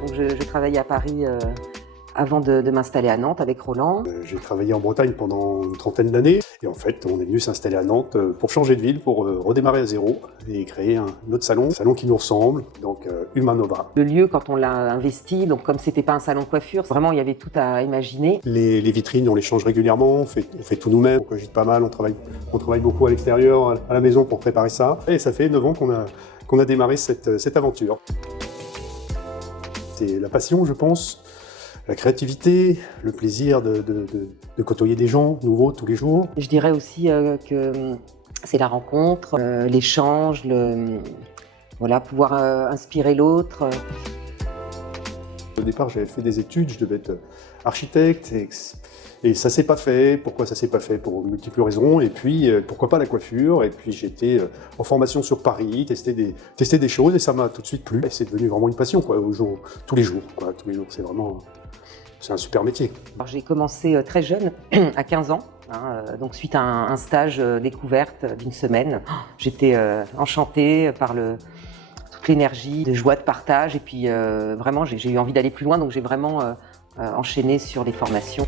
Donc je travaillais à Paris avant de m'installer à Nantes avec Roland. J'ai travaillé en Bretagne pendant une trentaine d'années et en fait on est venu s'installer à Nantes pour changer de ville, pour redémarrer à zéro et créer un autre salon qui nous ressemble, donc Humanova. Le lieu, quand on l'a investi, donc comme c'était pas un salon de coiffure, vraiment il y avait tout à imaginer. Les vitrines on les change régulièrement, on fait tout nous-mêmes, on cogite pas mal, on travaille beaucoup à l'extérieur, à la maison pour préparer ça. Et ça fait 9 ans qu'on a démarré cette aventure. C'est la passion, je pense, la créativité, le plaisir de côtoyer des gens nouveaux tous les jours. Je dirais aussi que c'est la rencontre, l'échange, voilà, pouvoir inspirer l'autre. Au départ, j'avais fait des études, je devais être architecte et ça s'est pas fait. Pourquoi ça s'est pas fait? Pour multiples raisons. Et puis, pourquoi pas la coiffure? Et puis, j'étais en formation sur Paris, tester des choses et ça m'a tout de suite plu. Et c'est devenu vraiment une passion, quoi, tous les jours. C'est un super métier. J'ai commencé très jeune, à 15 ans, donc suite à un stage découverte d'une semaine. J'étais enchantée par toute l'énergie, de joie, de partage, et puis vraiment j'ai eu envie d'aller plus loin, donc j'ai vraiment enchaîné sur les formations.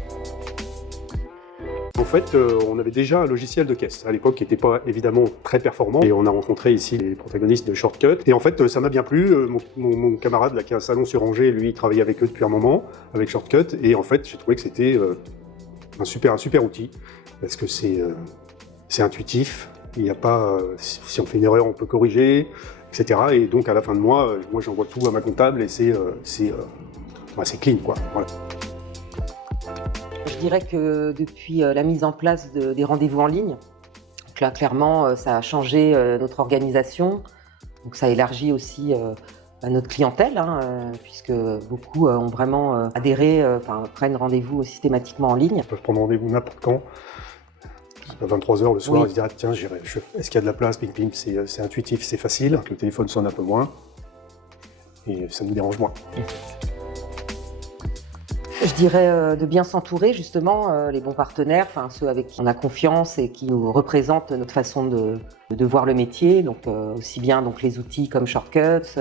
En fait, on avait déjà un logiciel de caisse à l'époque qui n'était pas évidemment très performant et on a rencontré ici les protagonistes de Shortcut et en fait ça m'a bien plu. Mon camarade là, qui a un salon sur Angers, lui il travaillait avec eux depuis un moment, avec Shortcut, et en fait j'ai trouvé que c'était un super outil parce que c'est intuitif, il n'y a pas, si on fait une erreur on peut corriger, etc. Et donc à la fin de mois, moi j'envoie tout à ma comptable et c'est clean, quoi. Voilà. Je dirais que depuis la mise en place des rendez-vous en ligne, donc là clairement ça a changé notre organisation, donc ça élargit aussi notre clientèle, puisque beaucoup ont vraiment adhéré, prennent rendez-vous systématiquement en ligne. Ils peuvent prendre rendez-vous n'importe quand. À 23h le soir, oui. Ils se disent ah, tiens, est-ce qu'il y a de la place, ping ping, c'est intuitif, c'est facile, le téléphone sonne un peu moins et ça nous dérange moins. Je dirais de bien s'entourer, justement, les bons partenaires, ceux avec qui on a confiance et qui nous représentent notre façon de voir le métier, donc aussi bien donc, les outils comme Shortcut,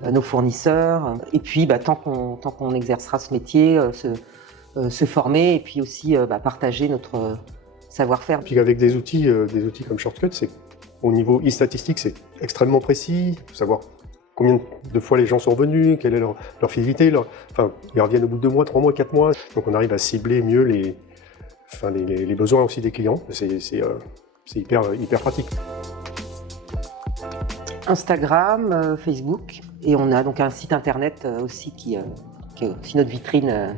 nos fournisseurs, et puis tant qu'on exercera ce métier, se former et puis aussi partager notre savoir-faire. Puis avec des outils comme Shortcut, au niveau statistique, c'est extrêmement précis, il faut savoir combien de fois les gens sont revenus, quelle est leur fidélité, ils reviennent au bout de 2 mois, 3 mois, 4 mois. Donc on arrive à cibler mieux les besoins aussi des clients. C'est hyper pratique. Instagram, Facebook, et on a donc un site internet aussi qui est aussi notre vitrine.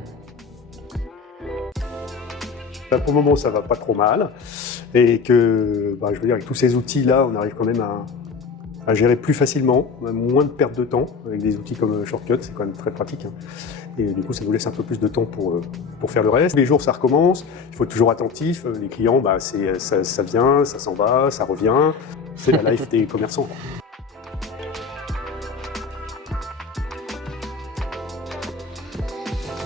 Pour le moment, ça va pas trop mal. Et que, je veux dire, avec tous ces outils-là, on arrive quand même à gérer plus facilement, moins de perte de temps avec des outils comme Shortcut, c'est quand même très pratique. Et du coup, ça nous laisse un peu plus de temps pour faire le reste. Les jours, ça recommence, il faut être toujours attentif. Les clients, ça vient, ça s'en va, ça revient. C'est la life des commerçants.